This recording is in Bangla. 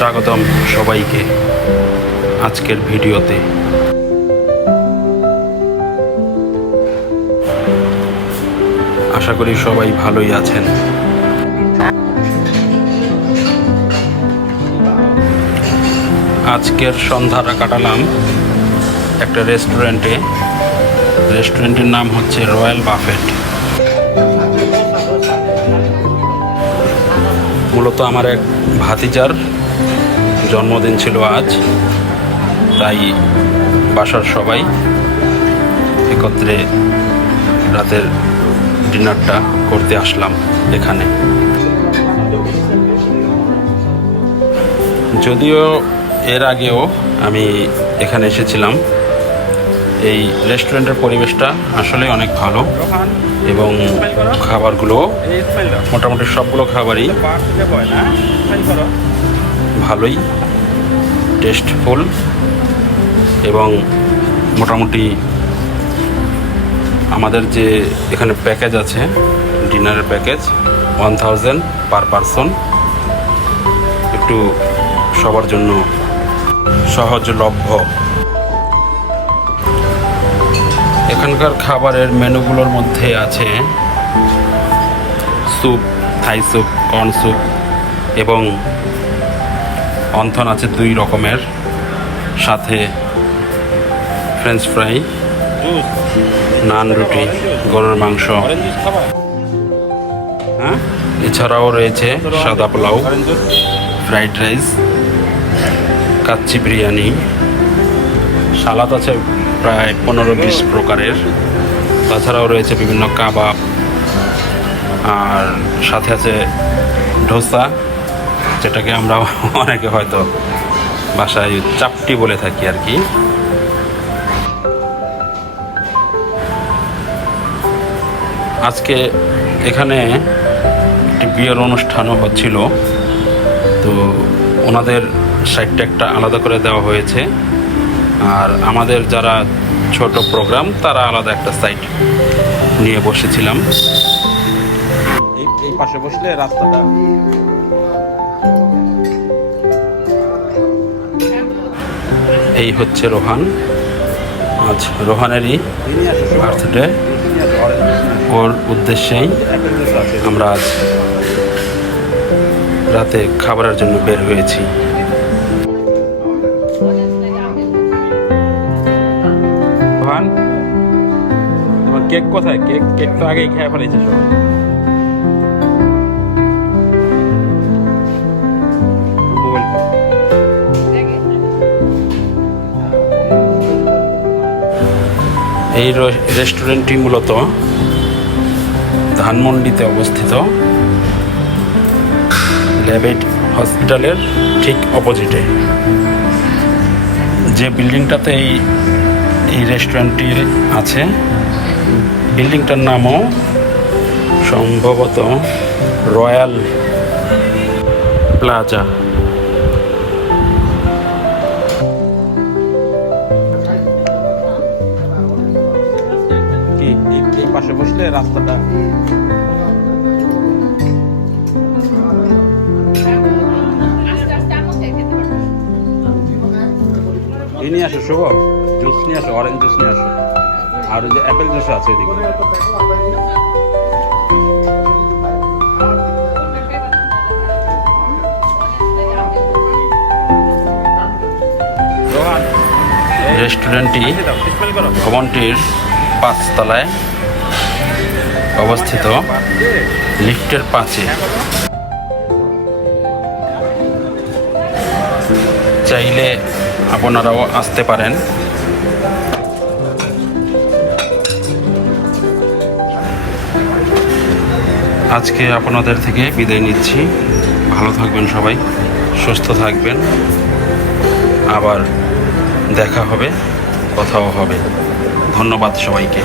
স্বাগতম সবাইকে আজকের ভিডিওতে। আশা করি সবাই ভালোই আছেন। আজকের সন্ধ্যাটা কাটালাম একটা রেস্টুরেন্টে। রেস্টুরেন্টের নাম হচ্ছে রয়্যাল বাফেট। মূলত আমার এক ভাতিজার জন্মদিন ছিল আজ, তাই বাসার সবাই একত্রে রাতের ডিনারটা করতে আসলাম এখানে। যদিও এর আগেও আমি এখানে এসেছিলাম। এই রেস্টুরেন্টের পরিবেশটা আসলে অনেক ভালো এবং খাবারগুলো মোটামুটি সবগুলো খাবারই ভালোই টেস্টফুল এবং মোটামুটি আমাদের যে এখানে প্যাকেজ আছে, ডিনারের প্যাকেজ 1000 পার পারসন, একটু সবার জন্য সহজলভ্য। এখানকার খাবারের মেনুগুলোর মধ্যে আছে soup, Thai soup, corn soup এবং অন্থন আছে 2 রকমের, সাথে ফ্রেঞ্চ ফ্রাই, নান, রুটি, গরুর মাংস। এছাড়াও রয়েছে সাদা পোলাও, ফ্রাইড রাইস, কাচ্চি বিরিয়ানি, সালাদ আছে প্রায় 15-20 প্রকারের। তাছাড়াও রয়েছে বিভিন্ন কাবাব, আর সাথে আছে ডোসা, যেটাকে আমরা অনেকে হয়তো বাসায় চাপটি বলে থাকি আর কি। আজকে এখানে একটি বিয়ের অনুষ্ঠানও হচ্ছিল, তো ওনাদের সাইডটা একটা আলাদা করে দেওয়া হয়েছে, আর আমাদের যারা ছোট প্রোগ্রাম তারা আলাদা একটা সাইড নিয়ে বসেছিলাম। এই পাশে বসলে রাস্তাটা এই হচ্ছে রোহান। আজ রোহানেরই বার্থডে, ওর উদ্দেশ্যেই আমরা আজ রাতে খাবারের জন্য বের হয়েছি। রোহান, তোমার কেক কোথায়? কেক তো আগেই খেয়ে ফেলেছে সবাই। এই রেস্টুরেন্টটি মূলত ধানমন্ডিতে অবস্থিত, ল্যাবেট হসপিটালের ঠিক অপোজিটে। যে বিল্ডিংটাতে এই রেস্টুরেন্টটি আছে, বিল্ডিংটার নামও সম্ভবত রয়্যাল প্লাজা। এই পাশে বসলে রাস্তাটা নিয়ে আসো, শুভ জুস নিয়ে আসো, অরেঞ্জ জুস নিয়ে আসো, আর ওই যে অ্যাপেল জুস আছে এদিকে। রেস্টুরেন্টটি ভবনটির 5 তলায় অবস্থিত, লিফটের পাশে। চাইলে আপনারাও আসতে পারেন। আজকে আপনাদের থেকে বিদায় নিচ্ছি। ভালো থাকবেন সবাই, সুস্থ থাকবেন। আবার দেখা হবে, কথাও হবে। ধন্যবাদ সবাইকে।